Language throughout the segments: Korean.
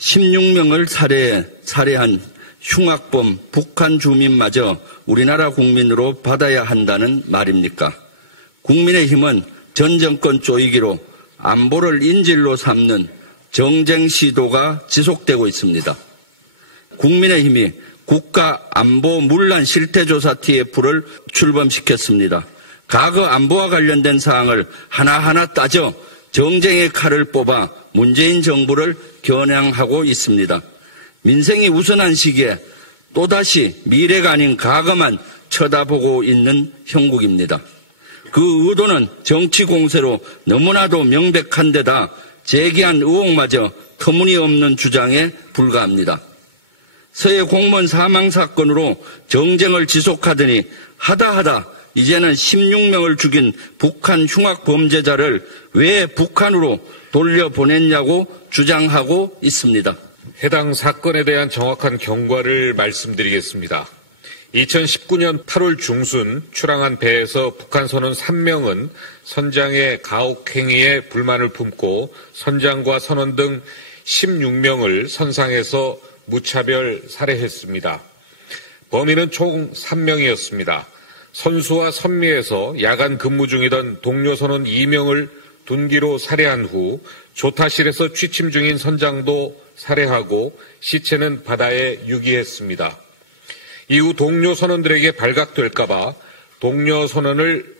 16명을 살해한 흉악범 북한 주민마저 우리나라 국민으로 받아야 한다는 말입니까? 국민의힘은 전 정권 쪼이기로 안보를 인질로 삼는 정쟁 시도가 지속되고 있습니다. 국민의힘이 국가안보문란 실태조사 TF를 출범시켰습니다. 과거 안보와 관련된 사항을 하나하나 따져 정쟁의 칼을 뽑아 문재인 정부를 겨냥하고 있습니다. 민생이 우선한 시기에 또다시 미래가 아닌 과거만 쳐다보고 있는 형국입니다. 그 의도는 정치 공세로 너무나도 명백한 데다 제기한 의혹마저 터무니없는 주장에 불과합니다. 서해 공무원 사망 사건으로 정쟁을 지속하더니 하다하다 이제는 16명을 죽인 북한 흉악 범죄자를 왜 북한으로 돌려보냈냐고 주장하고 있습니다. 해당 사건에 대한 정확한 경과를 말씀드리겠습니다. 2019년 8월 중순 출항한 배에서 북한 선원 3명은 선장의 가혹행위에 불만을 품고 선장과 선원 등 16명을 선상에서 무차별 살해했습니다. 범인은 총 3명이었습니다. 선수와 선미에서 야간 근무 중이던 동료 선원 2명을 둔기로 살해한 후 조타실에서 취침 중인 선장도 살해하고 시체는 바다에 유기했습니다. 이후 동료 선원들에게 발각될까봐 동료 선원을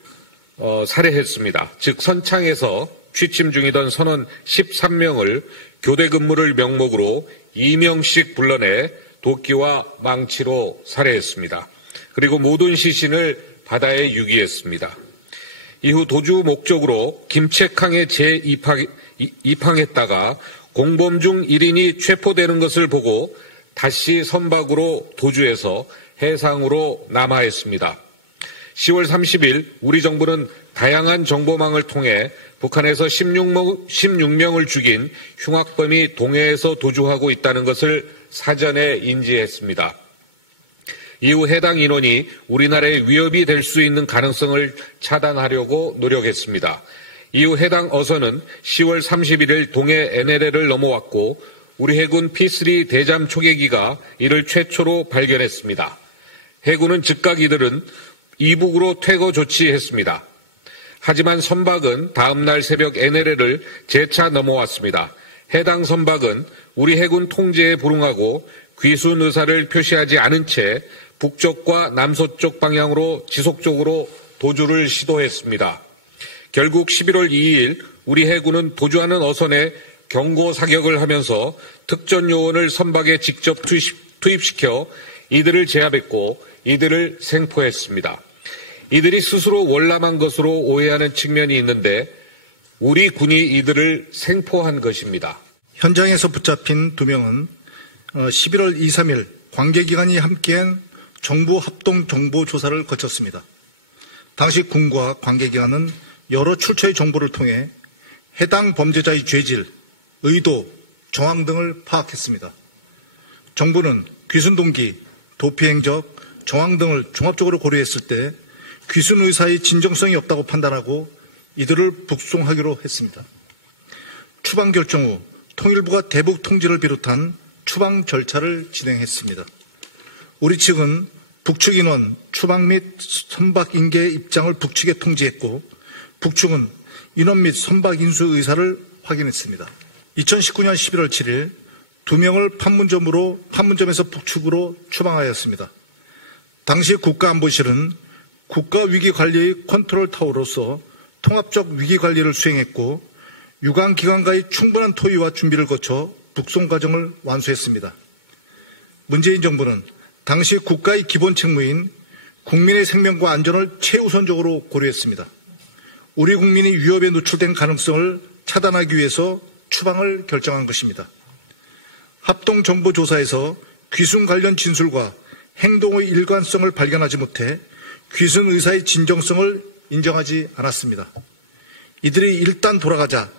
살해했습니다. 즉 선창에서 취침 중이던 선원 13명을 교대 근무를 명목으로 2명씩 불러내 도끼와 망치로 살해했습니다. 그리고 모든 시신을 바다에 유기했습니다. 이후 도주 목적으로 김책항에 재입항했다가 공범 중 1인이 체포되는 것을 보고 다시 선박으로 도주해서 해상으로 남하했습니다. 10월 30일 우리 정부는 다양한 정보망을 통해 북한에서 16명을 죽인 흉악범이 동해에서 도주하고 있다는 것을 사전에 인지했습니다. 이후 해당 인원이 우리나라에 위협이 될 수 있는 가능성을 차단하려고 노력했습니다. 이후 해당 어선은 10월 31일 동해 NLL을 넘어왔고 우리 해군 P3 대잠 초계기가 이를 최초로 발견했습니다. 해군은 즉각 이들은 이북으로 퇴거 조치했습니다. 하지만 선박은 다음날 새벽 NLL을 재차 넘어왔습니다. 해당 선박은 우리 해군 통제에 불응하고 귀순 의사를 표시하지 않은 채 북쪽과 남서쪽 방향으로 지속적으로 도주를 시도했습니다. 결국 11월 2일 우리 해군은 도주하는 어선에 경고 사격을 하면서 특전 요원을 선박에 직접 투입시켜 이들을 제압했고 이들을 생포했습니다. 이들이 스스로 월남한 것으로 오해하는 측면이 있는데 우리 군이 이들을 생포한 것입니다. 현장에서 붙잡힌 2명은 11월 2, 3일 관계기관이 함께한 정부 합동 정보 조사를 거쳤습니다. 당시 군과 관계기관은 여러 출처의 정보를 통해 해당 범죄자의 죄질, 의도, 정황 등을 파악했습니다. 정부는 귀순 동기, 도피 행적, 정황 등을 종합적으로 고려했을 때 귀순 의사의 진정성이 없다고 판단하고 이들을 북송하기로 했습니다. 추방 결정 후 통일부가 대북 통지를 비롯한 추방 절차를 진행했습니다. 우리 측은 북측 인원 추방 및 선박 인계의 입장을 북측에 통지했고 북측은 인원 및 선박 인수 의사를 확인했습니다. 2019년 11월 7일 2명을 판문점에서 북측으로 추방하였습니다. 당시 국가안보실은 국가위기관리의 컨트롤타워로서 통합적 위기관리를 수행했고 유관기관과의 충분한 토의와 준비를 거쳐 북송 과정을 완수했습니다. 문재인 정부는 당시 국가의 기본 책무인 국민의 생명과 안전을 최우선적으로 고려했습니다. 우리 국민이 위협에 노출된 가능성을 차단하기 위해서 추방을 결정한 것입니다. 합동정보조사에서 귀순 관련 진술과 행동의 일관성을 발견하지 못해 귀순 의사의 진정성을 인정하지 않았습니다. 이들이 일단 돌아가자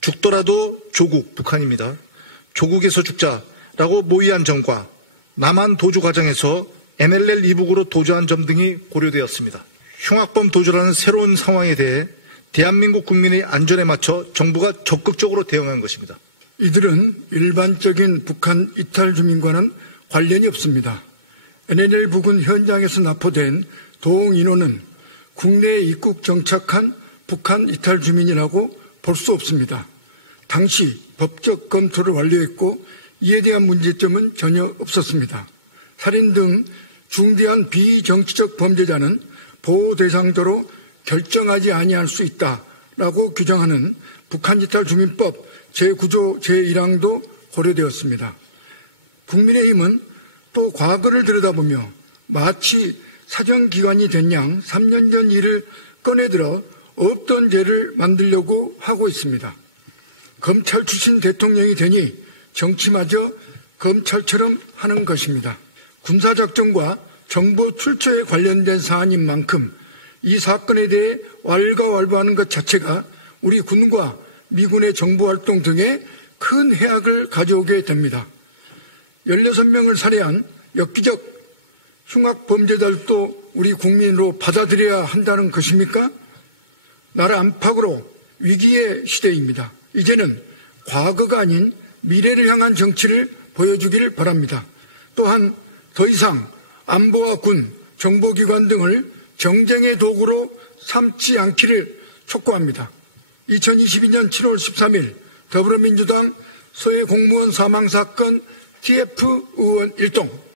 죽더라도 조국, 북한입니다. 조국에서 죽자라고 모의한 점과 남한 도주 과정에서 NLL 이북으로 도주한 점 등이 고려되었습니다. 흉악범 도주라는 새로운 상황에 대해 대한민국 국민의 안전에 맞춰 정부가 적극적으로 대응한 것입니다. 이들은 일반적인 북한 이탈 주민과는 관련이 없습니다. NLL 부근 현장에서 납포된 도옹 인원은 국내에 입국 정착한 북한 이탈 주민이라고 볼 수 없습니다. 당시 법적 검토를 완료했고 이에 대한 문제점은 전혀 없었습니다. 살인 등 중대한 비정치적 범죄자는 보호 대상자로 결정하지 아니할 수 있다라고 규정하는 북한 이탈 주민법 제9조 제1항도 고려되었습니다. 국민의힘은 또 과거를 들여다보며 마치 사정기관이 된 양 3년 전 일을 꺼내들어 없던 죄를 만들려고 하고 있습니다. 검찰 출신 대통령이 되니 정치마저 검찰처럼 하는 것입니다. 군사작전과 정보 출처에 관련된 사안인 만큼 이 사건에 대해 왈가왈부하는 것 자체가 우리 군과 미군의 정보활동 등에 큰 해악을 가져오게 됩니다. 16명을 살해한 엽기적 흉악범죄자들도 우리 국민으로 받아들여야 한다는 것입니까? 나라 안팎으로 위기의 시대입니다. 이제는 과거가 아닌 미래를 향한 정치를 보여주길 바랍니다. 또한 더 이상 안보와 군, 정보기관 등을 정쟁의 도구로 삼지 않기를 촉구합니다. 2022년 7월 13일 더불어민주당 서해 공무원 사망사건 TF 의원 일동